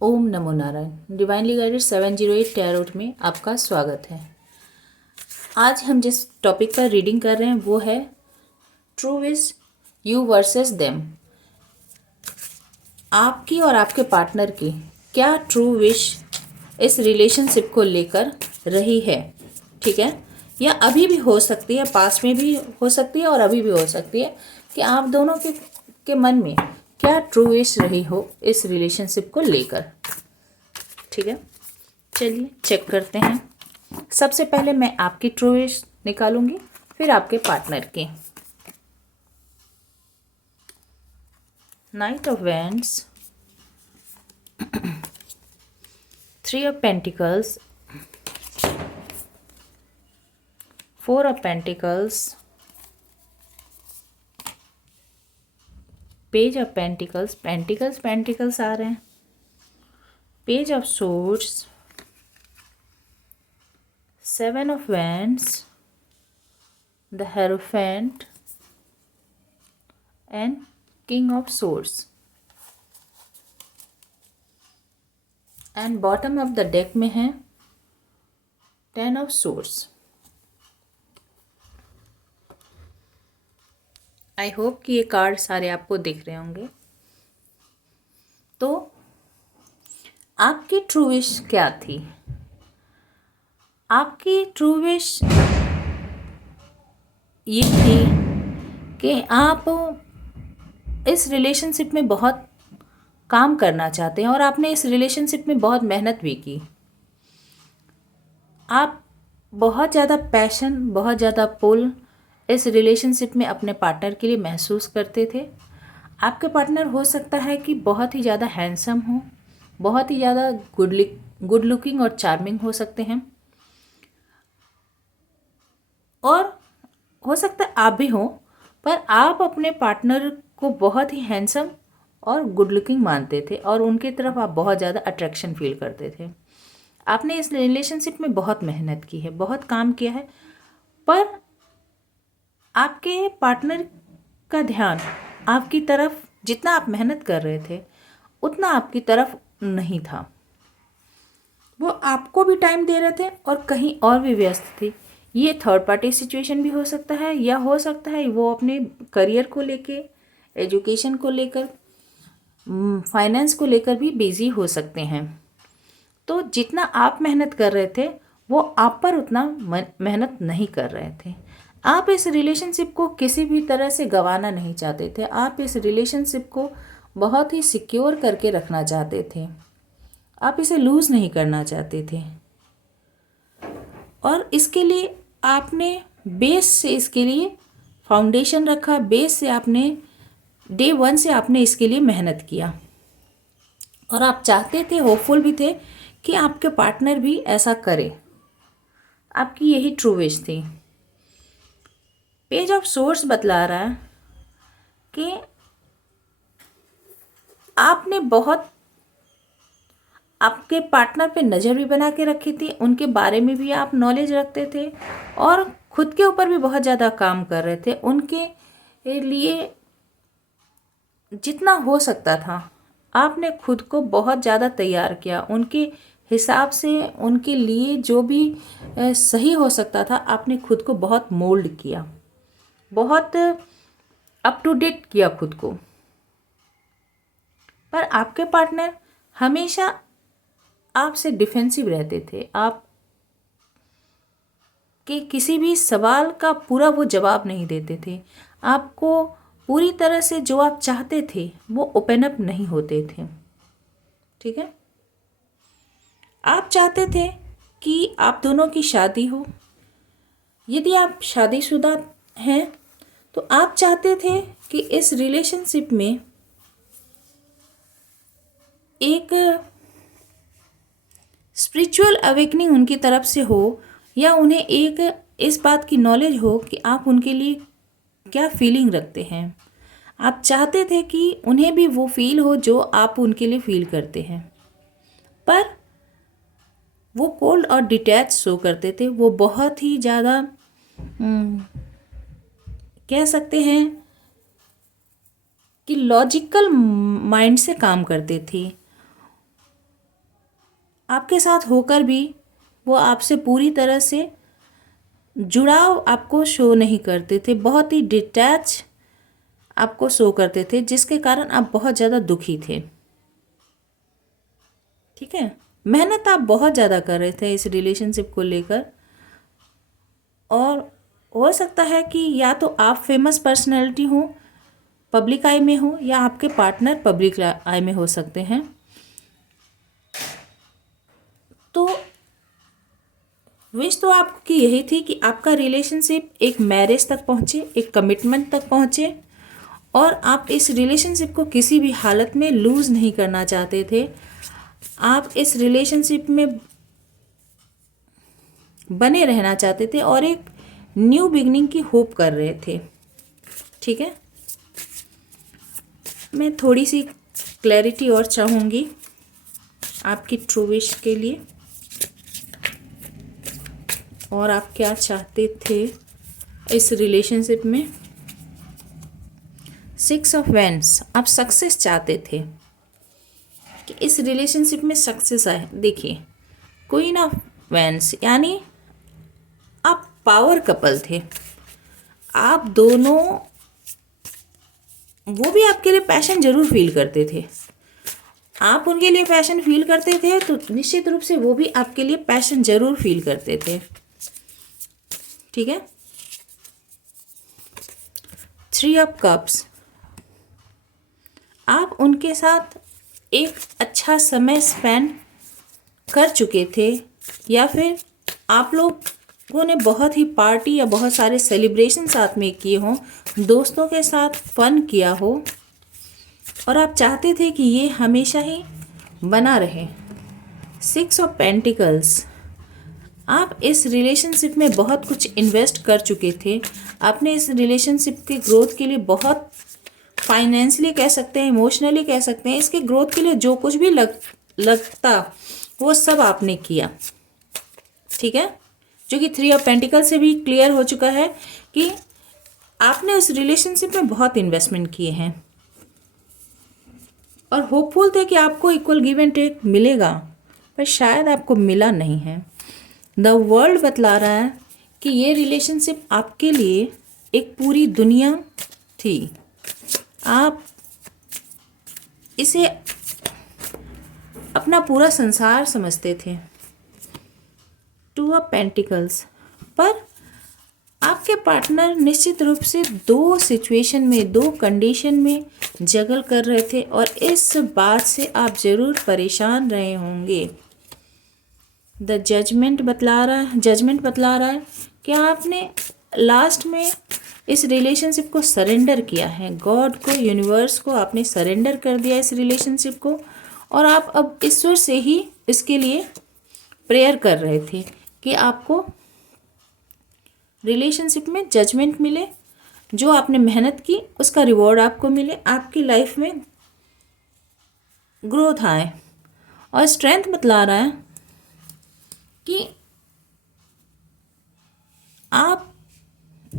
ओम नमो Narayan. Divinely guided 708 tarot में आपका स्वागत है। आज हम जिस टॉपिक पर रीडिंग कर रहे हैं वो है true wish you versus them. आपकी और आपके पार्टनर की क्या ट्रू विश इस रिलेशनशिप को लेकर रही है, ठीक है? या अभी भी हो सकती है, पास्ट में भी हो सकती है और अभी भी हो सकती है कि आप दोनों के मन में क्या ट्रू विश रही हो इस रिलेशनशिप को लेकर, ठीक है? चलिए चेक करते हैं। सबसे पहले मैं आपकी ट्रू विश निकालूंगी, फिर आपके पार्टनर की। Knight of wands, 3 of pentacles, 4 of pentacles, page of pentacles, pentacles आ रहे हैं, page of swords, 7 of wands, the hierophant and king of swords. And bottom of the deck में है 10 ऑफ सोर्ड्स। आई होप कि ये card सारे आपको दिख रहे होंगे। तो आपकी ट्रू विश क्या थी? आपकी ट्रू विश ये थी कि आप इस रिलेशनशिप में बहुत काम करना चाहते हैं और आपने इस रिलेशनशिप में बहुत मेहनत भी की। आप बहुत ज़्यादा पैशन, बहुत ज़्यादा पुल इस रिलेशनशिप में अपने पार्टनर के लिए महसूस करते थे। आपके पार्टनर हो सकता है कि बहुत ही ज़्यादा हैंडसम हो, बहुत ही ज़्यादा गुड लुकिंग और चार्मिंग हो सकते हैं, और हो सकता है आप भी हो, पर आप अपने पार्टनर को बहुत ही हैंडसम और गुड लुकिंग मानते थे और उनकी तरफ आप बहुत ज़्यादा अट्रैक्शन फील करते थे। आपने इस रिलेशनशिप में बहुत मेहनत की है, बहुत काम किया है, पर आपके पार्टनर का ध्यान आपकी तरफ, जितना आप मेहनत कर रहे थे उतना आपकी तरफ नहीं था। वो आपको भी टाइम दे रहे थे और कहीं और भी व्यस्त थे। ये थर्ड पार्टी सिचुएशन भी हो सकता है, या हो सकता है वो अपने करियर को लेके, एजुकेशन को लेकर, फाइनेंस को लेकर भी बिजी हो सकते हैं। तो जितना आप मेहनत कर रहे थे वो आप पर उतना मेहनत नहीं कर रहे थे। आप इस रिलेशनशिप को किसी भी तरह से गंवाना नहीं चाहते थे। आप इस रिलेशनशिप को बहुत ही सिक्योर करके रखना चाहते थे। आप इसे लूज़ नहीं करना चाहते थे, और इसके लिए आपने बेस से, इसके लिए फाउंडेशन रखा। बेस से आपने डे 1 से आपने इसके लिए मेहनत किया, और आप चाहते थे, होपफुल भी थे कि आपके पार्टनर भी ऐसा करे। आपकी यही ट्रू विश थी। पेज ऑफ सोर्स बतला रहा है कि आपने बहुत आपके पार्टनर पे नज़र भी बना के रखी थी, उनके बारे में भी आप नॉलेज रखते थे और खुद के ऊपर भी बहुत ज़्यादा काम कर रहे थे। उनके लिए जितना हो सकता था आपने खुद को बहुत ज़्यादा तैयार किया। उनके हिसाब से, उनके लिए जो भी सही हो सकता था आपने खुद को बहुत मोल्ड किया, बहुत अप टू डेट किया खुद को। पर आपके पार्टनर हमेशा आपसे डिफेंसिव रहते थे। आप के किसी भी सवाल का पूरा वो जवाब नहीं देते थे। आपको पूरी तरह से जो आप चाहते थे वो ओपन अप नहीं होते थे, ठीक है? आप चाहते थे कि आप दोनों की शादी हो। यदि आप शादीशुदा हैं तो आप चाहते थे कि इस रिलेशनशिप में एक स्पिरिचुअल अवेकनिंग उनकी तरफ से हो, या उन्हें एक इस बात की नॉलेज हो कि आप उनके लिए क्या फीलिंग रखते हैं। आप चाहते थे कि उन्हें भी वो फील हो जो आप उनके लिए फील करते हैं, पर वो कोल्ड और डिटैच शो करते थे। वो बहुत ही ज़्यादा कह सकते हैं कि लॉजिकल माइंड से काम करते थे। आपके साथ होकर भी वो आपसे पूरी तरह से जुड़ाव आपको शो नहीं करते थे, बहुत ही डिटैच आपको शो करते थे, जिसके कारण आप बहुत ज़्यादा दुखी थे। ठीक है, मेहनत आप बहुत ज़्यादा कर रहे थे इस रिलेशनशिप को लेकर, और हो सकता है कि या तो आप फेमस पर्सनैलिटी हो, पब्लिक आई में हो, या आपके पार्टनर पब्लिक आई में हो सकते हैं। तो विश तो आपकी यही थी कि आपका रिलेशनशिप एक मैरिज तक पहुँचे, एक कमिटमेंट तक पहुँचे, और आप इस रिलेशनशिप को किसी भी हालत में लूज़ नहीं करना चाहते थे। आप इस रिलेशनशिप में बने रहना चाहते थे और एक न्यू बिगनिंग की होप कर रहे थे। ठीक है, मैं थोड़ी सी क्लैरिटी और चाहूँगी आपकी ट्रू विश के लिए, और आप क्या चाहते थे इस रिलेशनशिप में। 6 ऑफ वैंड्स, आप सक्सेस चाहते थे कि इस रिलेशनशिप में सक्सेस आए। देखिए, क्वीन ऑफ वैंड्स यानी आप पावर कपल थे। आप दोनों, वो भी आपके लिए पैशन जरूर फील करते थे, आप उनके लिए पैशन फील करते थे, तो निश्चित रूप से वो भी आपके लिए पैशन जरूर फील करते थे। ठीक है, 3 ऑफ कप्स, आप उनके साथ एक अच्छा समय स्पेंड कर चुके थे, या फिर आप लोगों ने बहुत ही पार्टी या बहुत सारे सेलिब्रेशन साथ में किए हों, दोस्तों के साथ फन किया हो, और आप चाहते थे कि ये हमेशा ही बना रहे। 6 ऑफ पेंटिकल्स, आप इस रिलेशनशिप में बहुत कुछ इन्वेस्ट कर चुके थे। आपने इस रिलेशनशिप के ग्रोथ के लिए बहुत, फाइनेंशियली कह सकते हैं, इमोशनली कह सकते हैं, इसके ग्रोथ के लिए जो कुछ भी लगता वो सब आपने किया। ठीक है, जो कि 3 ऑफ पेंटिकल से भी क्लियर हो चुका है कि आपने उस रिलेशनशिप में बहुत इन्वेस्टमेंट किए हैं, और होपफुल थे कि आपको इक्वल गिव एंड टेक मिलेगा, पर शायद आपको मिला नहीं है। द वर्ल्ड बतला रहा है कि ये रिलेशनशिप आपके लिए एक पूरी दुनिया थी, आप इसे अपना पूरा संसार समझते थे। 2 ऑफ पेंटिकल्स, पर आपके पार्टनर निश्चित रूप से 2 सिचुएशन में, 2 कंडीशन में जगल कर रहे थे, और इस बात से आप ज़रूर परेशान रहे होंगे। द जजमेंट बतला रहा है कि आपने लास्ट में इस रिलेशनशिप को सरेंडर किया है, गॉड को, यूनिवर्स को आपने सरेंडर कर दिया इस रिलेशनशिप को, और आप अब ईश्वर से ही इसके लिए प्रेयर कर रहे थे कि आपको रिलेशनशिप में जजमेंट मिले, जो आपने मेहनत की उसका रिवॉर्ड आपको मिले, आपकी लाइफ में ग्रोथ आए। और स्ट्रेंथ बतला रहा है कि आप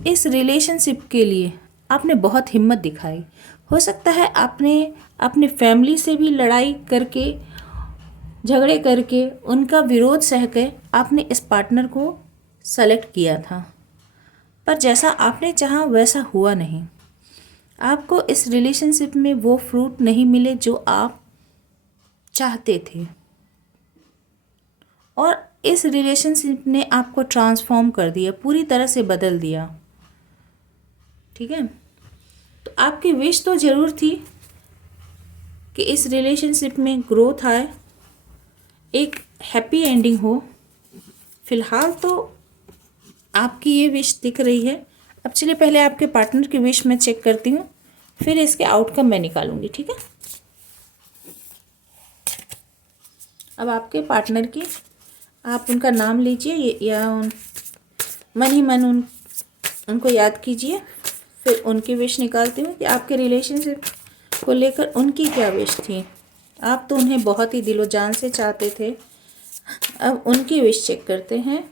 इस रिलेशनशिप के लिए आपने बहुत हिम्मत दिखाई। हो सकता है आपने अपने फैमिली से भी लड़ाई करके, झगड़े करके, उनका विरोध सह के आपने इस पार्टनर को सेलेक्ट किया था, पर जैसा आपने चाहा वैसा हुआ नहीं। आपको इस रिलेशनशिप में वो फ्रूट नहीं मिले जो आप चाहते थे, और इस रिलेशनशिप ने आपको ट्रांसफॉर्म कर दिया, पूरी तरह से बदल दिया। ठीक है, तो आपकी विश तो ज़रूर थी कि इस रिलेशनशिप में ग्रोथ आए, एक हैप्पी एंडिंग हो। फिलहाल तो आपकी ये विश दिख रही है। अब चलिए पहले आपके पार्टनर की विश मैं चेक करती हूँ, फिर इसके आउटकम मैं निकालूंगी। ठीक है, अब आपके पार्टनर की, आप उनका नाम लीजिए या मन ही मन उनको याद कीजिए, फिर उनकी विश निकालती हूँ कि आपके रिलेशनशिप को लेकर उनकी क्या विश थी। आप तो उन्हें बहुत ही दिलो जान से चाहते थे, अब उनकी विश चेक करते हैं।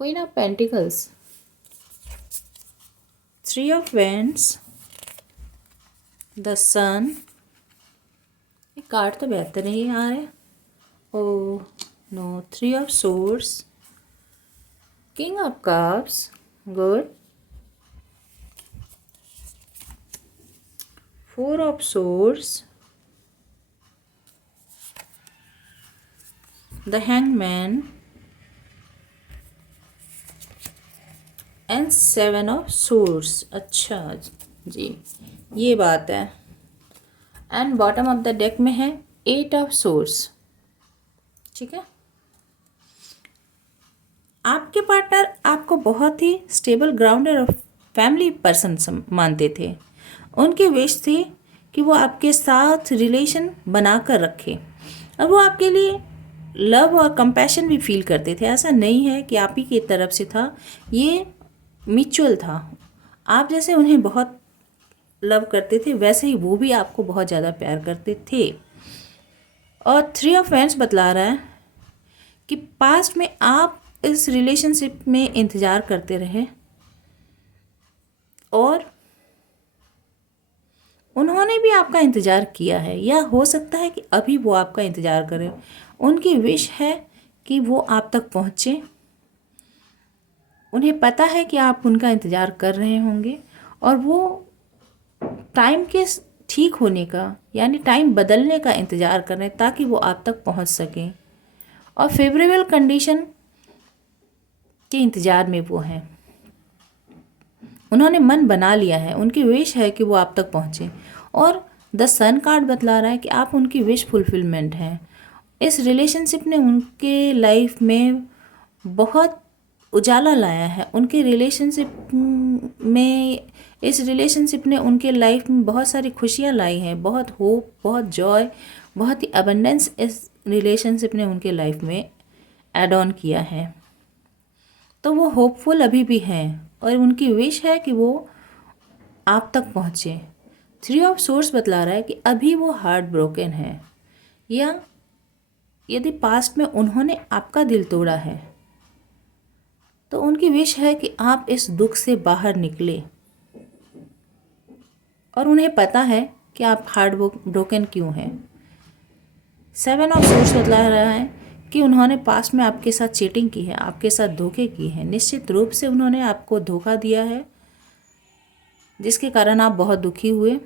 Queen of pentacles, 3 of wands, the sun, card तो बेहतर नहीं आ रहे। Oh no, 3 of swords, king of cups, good, 4 of swords, the hangman and 7 of swords. अच्छा जी, ये बात है। And bottom of the deck में है 8 ऑफ सोर्ड्स। ठीक है, आपके पार्टनर आपको बहुत ही स्टेबल, ग्राउंडेड और फैमिली पर्सन मानते थे। उनकी विश थी कि वो आपके साथ रिलेशन बनाकर रखे और वो आपके लिए लव और कंपैशन भी फील करते थे। ऐसा नहीं है कि आप ही की तरफ से था, ये म्यूचुअल था। आप जैसे उन्हें बहुत लव करते थे, वैसे ही वो भी आपको बहुत ज़्यादा प्यार करते थे। और 3 ऑफ वैंड्स बतला रहा है कि पास्ट में आप इस रिलेशनशिप में इंतज़ार करते रहे और उन्होंने भी आपका इंतज़ार किया है, या हो सकता है कि अभी वो आपका इंतज़ार करें। उनकी विश है कि वो आप तक पहुँचे। उन्हें पता है कि आप उनका इंतज़ार कर रहे होंगे और वो टाइम के ठीक होने का, यानी टाइम बदलने का इंतज़ार कर रहे हैं ताकि वो आप तक पहुँच सकें। और फेवरेबल कंडीशन के इंतज़ार में वो हैं। उन्होंने मन बना लिया है, उनकी विश है कि वो आप तक पहुँचे। और द सन कार्ड बतला रहा है कि आप उनकी विश फुलफिलमेंट हैं। इस रिलेशनशिप ने उनके लाइफ में बहुत उजाला लाया है। उनके रिलेशनशिप में, इस रिलेशनशिप ने उनके लाइफ में बहुत सारी खुशियाँ लाई हैं, बहुत होप, बहुत जॉय, बहुत ही अबंडेंस इस रिलेशनशिप ने उनके लाइफ में ऐड ऑन किया है। तो वो होपफुल अभी भी हैं और उनकी विश है कि वो आप तक पहुँचे। 3 ऑफ सोर्स बतला रहा है कि अभी वो हार्ट ब्रोकन है, या यदि पास्ट में उन्होंने आपका दिल तोड़ा है तो उनकी विश है कि आप इस दुख से बाहर निकले। और उन्हें पता है कि आप हार्ट ब्रोकन क्यों हैं। 7 ऑफ सोर्स बतला रहा है कि उन्होंने पास्ट में आपके साथ चीटिंग की है, आपके साथ धोखे किए हैं। निश्चित रूप से उन्होंने आपको धोखा दिया है जिसके कारण आप बहुत दुखी हुए।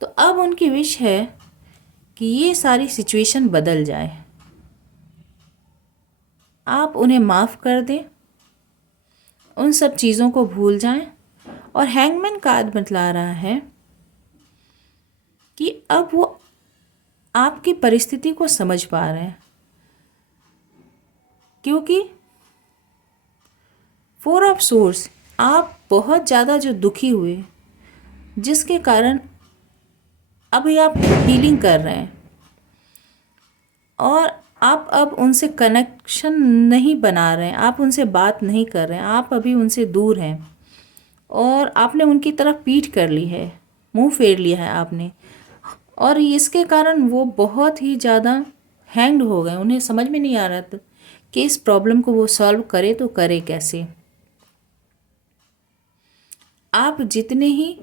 तो अब उनकी विश है कि ये सारी सिचुएशन बदल जाए, आप उन्हें माफ़ कर दें, उन सब चीज़ों को भूल जाएं। और हैंगमैन कार्ड बतला रहा है कि अब वो आपकी परिस्थिति को समझ पा रहे हैं, क्योंकि 4 ऑफ सोर्स, आप बहुत ज़्यादा जो दुखी हुए जिसके कारण अभी आप हीलिंग कर रहे हैं और आप अब उनसे कनेक्शन नहीं बना रहे हैं, आप उनसे बात नहीं कर रहे हैं, आप अभी उनसे दूर हैं और आपने उनकी तरफ पीठ कर ली है, मुंह फेर लिया है आपने। और इसके कारण वो बहुत ही ज़्यादा हैंग्ड हो गए। उन्हें समझ में नहीं आ रहा था कि इस प्रॉब्लम को वो सॉल्व करे तो करे कैसे। आप जितने ही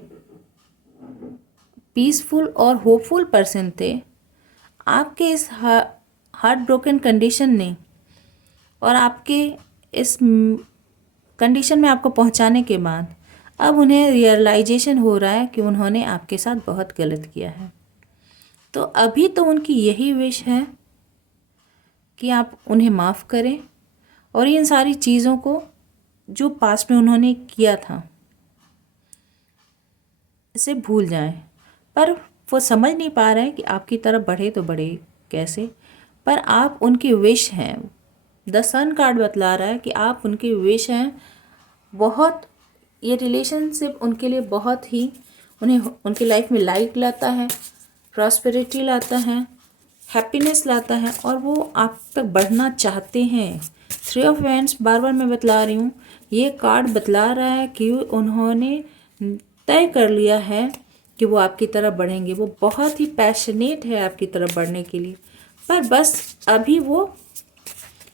पीसफुल और होपफुल पर्सन थे, आपके इस हार्ट ब्रोकन कंडीशन ने और आपके इस कंडीशन में आपको पहुंचाने के बाद अब उन्हें रियलाइजेशन हो रहा है कि उन्होंने आपके साथ बहुत गलत किया है। तो अभी तो उनकी यही विश है कि आप उन्हें माफ़ करें और इन सारी चीज़ों को जो पास्ट में उन्होंने किया था इसे भूल जाएं। पर वो समझ नहीं पा रहे हैं कि आपकी तरफ बढ़े तो बढ़े कैसे। पर आप उनकी विश हैं। द सन कार्ड बतला रहा है कि आप उनकी विश हैं। बहुत, ये रिलेशनशिप उनके लिए बहुत ही, उन्हें उनकी लाइफ में लाइट लाता है, प्रॉस्पेरिटी लाता है, हैप्पीनेस लाता है और वो आप तक बढ़ना चाहते हैं। 3 ऑफ वैंड्स बार बार मैं बतला रही हूँ, ये कार्ड बतला रहा है कि उन्होंने तय कर लिया है कि वो आपकी तरफ बढ़ेंगे। वो बहुत ही पैशनेट है आपकी तरफ बढ़ने के लिए, पर बस अभी वो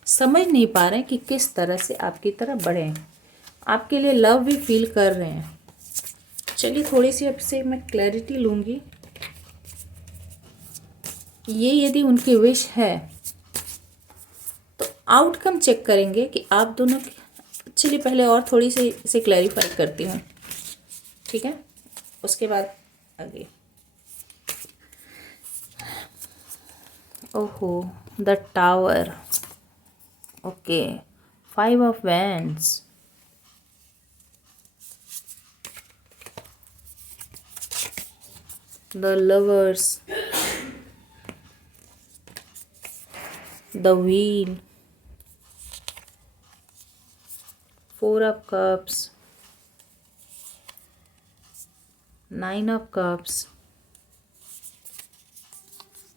समझ नहीं पा रहे हैं कि किस तरह से आपकी तरफ बढ़ें। आपके लिए लव भी फील कर रहे हैं। चलिए थोड़ी सी अब से मैं क्लैरिटी लूँगी। ये यदि उनकी विश है तो आउटकम चेक करेंगे कि आप दोनों की, चलिए पहले और थोड़ी सी इसे क्लैरिफाई करती हूँ, ठीक है, उसके बाद आगे। ओहो, the tower, okay, 5 of wands, the lovers, the wheel, 4 of cups, 9 of cups,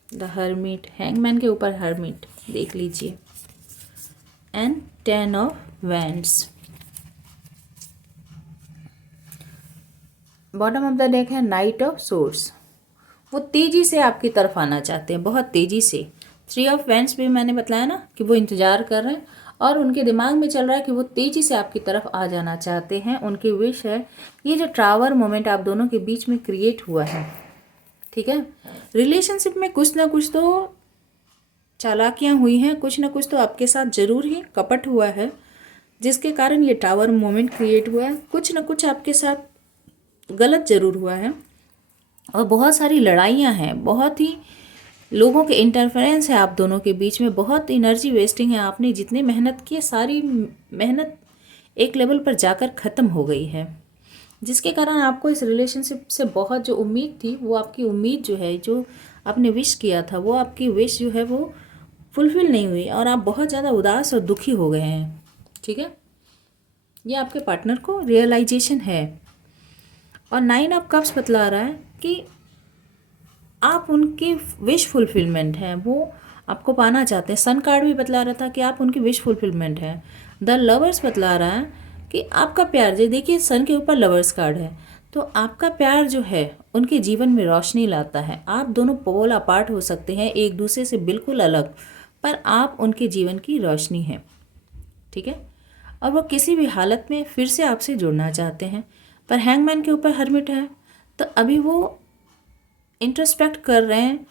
the hermit, hangman के ऊपर हर्मिट देख लीजिए, and 10 of wands. Bottom of the deck है नाइट ऑफ सोर्ड्स। वो तेज़ी से आपकी तरफ आना चाहते हैं, बहुत तेज़ी से। 3 ऑफ वैंड्स भी मैंने बताया ना कि वो इंतज़ार कर रहे हैं और उनके दिमाग में चल रहा है कि वो तेज़ी से आपकी तरफ आ जाना चाहते हैं, उनकी विश है। ये जो टावर मोमेंट आप दोनों के बीच में क्रिएट हुआ है, ठीक है, रिलेशनशिप में कुछ ना कुछ तो चालाकियाँ हुई हैं, कुछ ना कुछ तो आपके साथ ज़रूर ही कपट हुआ है, जिसके कारण ये टावर मोमेंट क्रिएट हुआ है। कुछ ना कुछ आपके साथ गलत ज़रूर हुआ है और बहुत सारी लड़ाइयाँ हैं, बहुत ही लोगों के इंटरफेरेंस है आप दोनों के बीच में, बहुत एनर्जी वेस्टिंग है। आपने जितनी मेहनत की, सारी मेहनत एक लेवल पर जाकर ख़त्म हो गई है, जिसके कारण आपको इस रिलेशनशिप से बहुत जो उम्मीद थी, वो आपकी उम्मीद जो है, जो आपने विश किया था, वो आपकी विश जो है वो फुलफिल नहीं हुई और आप बहुत ज़्यादा उदास और दुखी हो गए हैं, ठीक है। ये आपके पार्टनर को रियलाइजेशन है। और 9 ऑफ कप्स बतला रहा है कि आप उनकी विश फुलफिलमेंट है, वो आपको पाना चाहते हैं। सन कार्ड भी बतला रहा था कि आप उनकी विश फुलफिलमेंट है। द लवर्स बतला रहा है कि आपका प्यार, जो देखिए सन के ऊपर लवर्स कार्ड है, तो आपका प्यार जो है उनके जीवन में रोशनी लाता है। आप दोनों पोल अपार्ट हो सकते हैं, एक दूसरे से बिल्कुल अलग, पर आप उनके जीवन की रोशनी हैं, ठीक है। और वो किसी भी हालत में फिर से आपसे जुड़ना चाहते हैं। पर हैंगमैन के ऊपर हर्मिट है, तो अभी वो इंट्रोस्पेक्ट कर रहे हैं,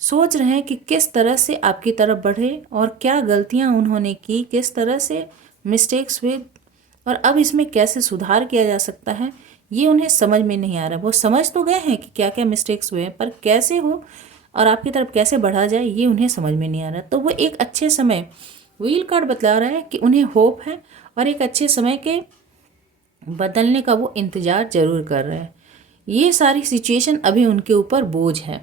सोच रहे हैं कि किस तरह से आपकी तरफ बढ़े और क्या गलतियां उन्होंने की, किस तरह से मिस्टेक्स हुए और अब इसमें कैसे सुधार किया जा सकता है, ये उन्हें समझ में नहीं आ रहा। वो समझ तो गए हैं कि क्या क्या मिस्टेक्स हुए हैं, पर कैसे हो और आपकी तरफ कैसे बढ़ा जाए, ये उन्हें समझ में नहीं आ रहा। तो वो एक अच्छे समय, व्हील कार्ड बतला रहा है कि उन्हें होप है और एक अच्छे समय के बदलने का वो इंतज़ार ज़रूर कर रहे हैं। ये सारी सिचुएशन अभी उनके ऊपर बोझ है,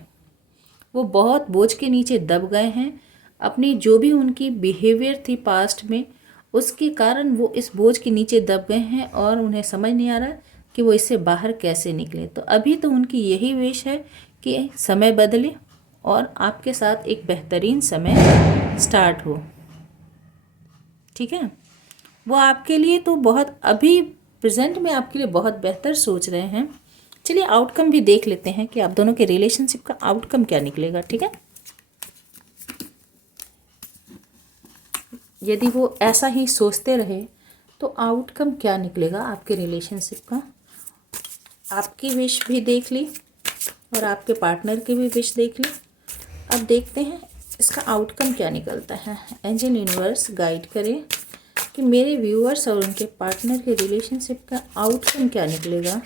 वो बहुत बोझ के नीचे दब गए हैं। अपनी जो भी उनकी बिहेवियर थी पास्ट में, उसके कारण वो इस बोझ के नीचे दब गए हैं और उन्हें समझ नहीं आ रहा कि वो इससे बाहर कैसे निकले। तो अभी तो उनकी यही विश है कि समय बदले और आपके साथ एक बेहतरीन समय स्टार्ट हो, ठीक है। वो आपके लिए तो बहुत अभी प्रेजेंट में आपके लिए बहुत बेहतर सोच रहे हैं। चलिए आउटकम भी देख लेते हैं कि आप दोनों के रिलेशनशिप का आउटकम क्या निकलेगा, ठीक है। यदि वो ऐसा ही सोचते रहे तो आउटकम क्या निकलेगा आपके रिलेशनशिप का। आपकी विश भी देख ली और आपके पार्टनर की भी विश देख ली। अब देखते हैं इसका आउटकम क्या निकलता है। एंजल यूनिवर्स गाइड करे कि मेरे व्यूअर्स और उनके पार्टनर के रिलेशनशिप का आउटकम क्या निकलेगा।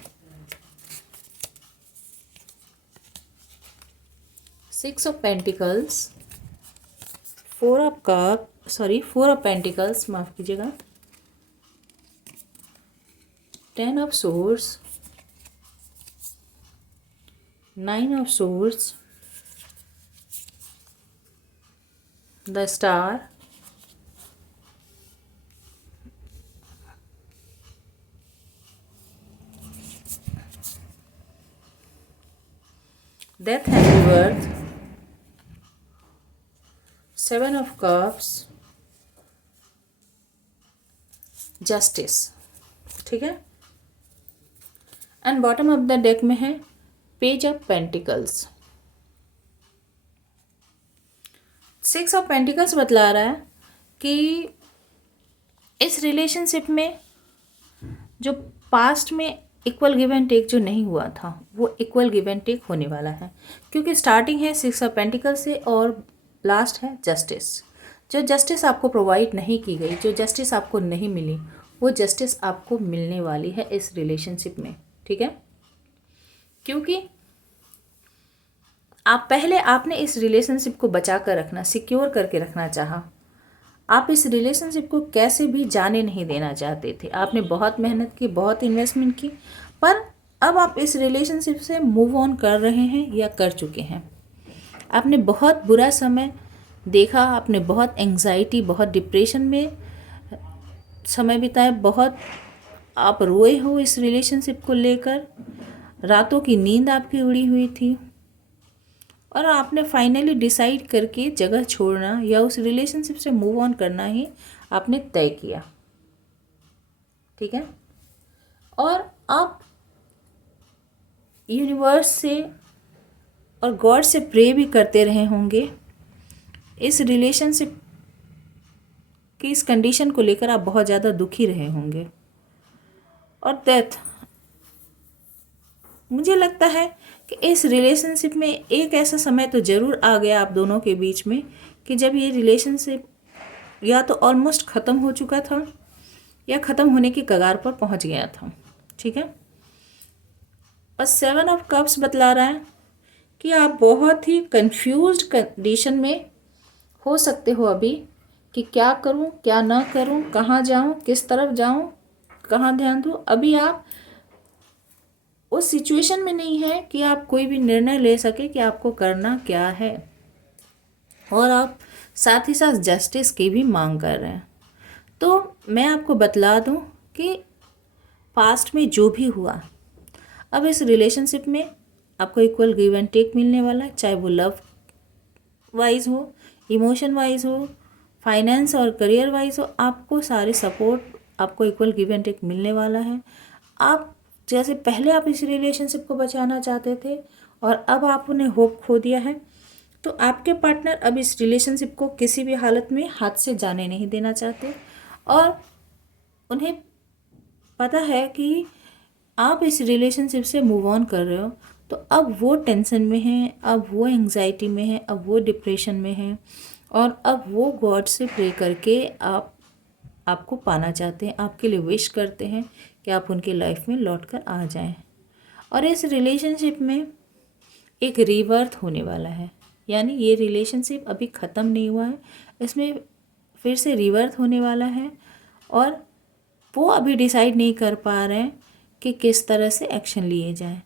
6 ऑफ पेंटिकल्स, 4 ऑफ पेंटिकल्स, माफ़ कीजिएगा, 10 of swords, 9 of swords, the star, death and rebirth, 7 of cups, justice, ठीक है। And bottom of the deck में है page of pentacles. 6 of pentacles बतला रहा है कि इस रिलेशनशिप में जो पास्ट में इक्वल गिव एंड टेक जो नहीं हुआ था वो इक्वल गिव एंड टेक होने वाला है, क्योंकि स्टार्टिंग है 6 ऑफ पेंटिकल से और लास्ट है जस्टिस। जो जस्टिस आपको प्रोवाइड नहीं की गई, जो जस्टिस आपको नहीं मिली, वो जस्टिस आपको मिलने वाली है इस रिलेशनशिप में। ठीक है, क्योंकि आपने इस रिलेशनशिप को बचा कर रखना, सिक्योर करके रखना चाहा। आप इस रिलेशनशिप को कैसे भी जाने नहीं देना चाहते थे। आपने बहुत मेहनत की, बहुत इन्वेस्टमेंट की, पर अब आप इस रिलेशनशिप से मूव ऑन कर रहे हैं या कर चुके हैं। आपने बहुत बुरा समय देखा, आपने बहुत एंग्जाइटी, बहुत डिप्रेशन में समय बिताया, बहुत आप रोए हो इस रिलेशनशिप को लेकर, रातों की नींद आपकी उड़ी हुई थी, और आपने फाइनली डिसाइड करके जगह छोड़ना या उस रिलेशनशिप से मूव ऑन करना ही आपने तय किया। ठीक है, और आप यूनिवर्स से और गॉड से प्रे भी करते रहे होंगे। इस रिलेशनशिप की इस कंडीशन को लेकर आप बहुत ज़्यादा दुखी रहे होंगे। और डेथ, मुझे लगता है कि इस रिलेशनशिप में एक ऐसा समय तो ज़रूर आ गया आप दोनों के बीच में कि जब ये रिलेशनशिप या तो ऑलमोस्ट ख़त्म हो चुका था या ख़त्म होने की कगार पर पहुंच गया था। ठीक है, और 7 ऑफ कप्स बतला रहा है कि आप बहुत ही कंफ्यूज्ड कंडीशन में हो सकते हो अभी, कि क्या करूं, क्या ना करूं, कहाँ जाऊं, किस तरफ जाऊं, कहाँ ध्यान दूं। अभी आप उस सिचुएशन में नहीं है कि आप कोई भी निर्णय ले सके कि आपको करना क्या है, और आप साथ ही साथ जस्टिस की भी मांग कर रहे हैं। तो मैं आपको बतला दूं कि पास्ट में जो भी हुआ, अब इस रिलेशनशिप में आपको इक्वल गिव एंड टेक मिलने वाला है, चाहे वो लव वाइज हो, इमोशन वाइज हो, फाइनेंस और करियर वाइज हो। आपको सारे सपोर्ट, आपको इक्वल गिव एंड टेक मिलने वाला है। आप जैसे पहले आप इस रिलेशनशिप को बचाना चाहते थे और अब आपने होप खो दिया है, तो आपके पार्टनर अब इस रिलेशनशिप को किसी भी हालत में हाथ से जाने नहीं देना चाहते, और उन्हें पता है कि आप इस रिलेशनशिप से मूव ऑन कर रहे हो। तो अब वो टेंशन में हैं, अब वो एंग्जाइटी में हैं, अब वो डिप्रेशन में हैं, और अब वो गॉड से प्रे करके आपको पाना चाहते हैं, आपके लिए विश करते हैं कि आप उनकी लाइफ में लौट कर आ जाएं। और इस रिलेशनशिप में एक रीबर्थ होने वाला है, यानी ये रिलेशनशिप अभी ख़त्म नहीं हुआ है, इसमें फिर से रीबर्थ होने वाला है। और वो अभी डिसाइड नहीं कर पा रहे हैं कि किस तरह से एक्शन लिए जाएं।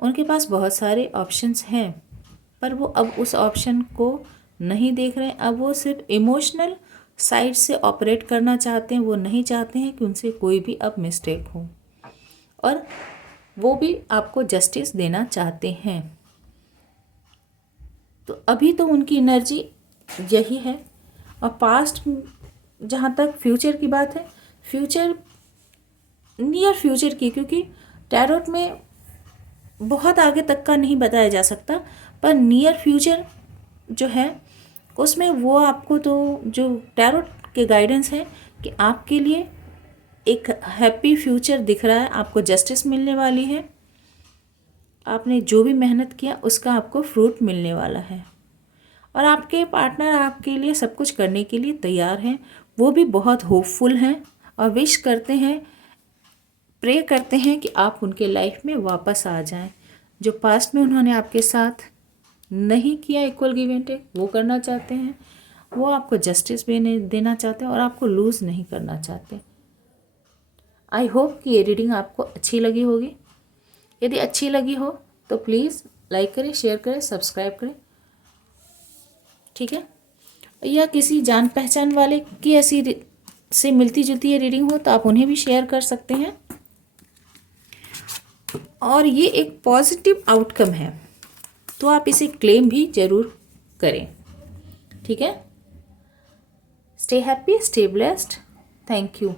उनके पास बहुत सारे ऑप्शंस हैं, पर वो अब उस ऑप्शन को नहीं देख रहे हैं। अब वो सिर्फ इमोशनल साइड से ऑपरेट करना चाहते हैं। वो नहीं चाहते हैं कि उनसे कोई भी अब मिस्टेक हो, और वो भी आपको जस्टिस देना चाहते हैं। तो अभी तो उनकी एनर्जी यही है। और पास्ट, जहाँ तक फ्यूचर की बात है, फ्यूचर, नियर फ्यूचर की, क्योंकि टैरोट में बहुत आगे तक का नहीं बताया जा सकता, पर नियर फ्यूचर जो है उसमें वो आपको, तो जो टैरोट के गाइडेंस है कि आपके लिए एक हैप्पी फ्यूचर दिख रहा है, आपको जस्टिस मिलने वाली है, आपने जो भी मेहनत किया उसका आपको फ्रूट मिलने वाला है, और आपके पार्टनर आपके लिए सब कुछ करने के लिए तैयार हैं। वो भी बहुत होपफुल हैं और विश करते हैं, प्रे करते हैं कि आप उनके लाइफ में वापस आ जाएं। जो पास्ट में उन्होंने आपके साथ नहीं किया इक्वल गिव एंड टेक, वो करना चाहते हैं। वो आपको जस्टिस भी देना चाहते हैं और आपको लूज़ नहीं करना चाहते। आई होप कि ये रीडिंग आपको अच्छी लगी होगी। यदि अच्छी लगी हो तो प्लीज़ लाइक करें, शेयर करें, सब्सक्राइब करें। ठीक है, या किसी जान पहचान वाले की ऐसी से मिलती जुलती ये रीडिंग हो तो आप उन्हें भी शेयर कर सकते हैं। और ये एक पॉजिटिव आउटकम है, तो आप इसे क्लेम भी ज़रूर करें। ठीक है, stay happy, stay blessed, thank you.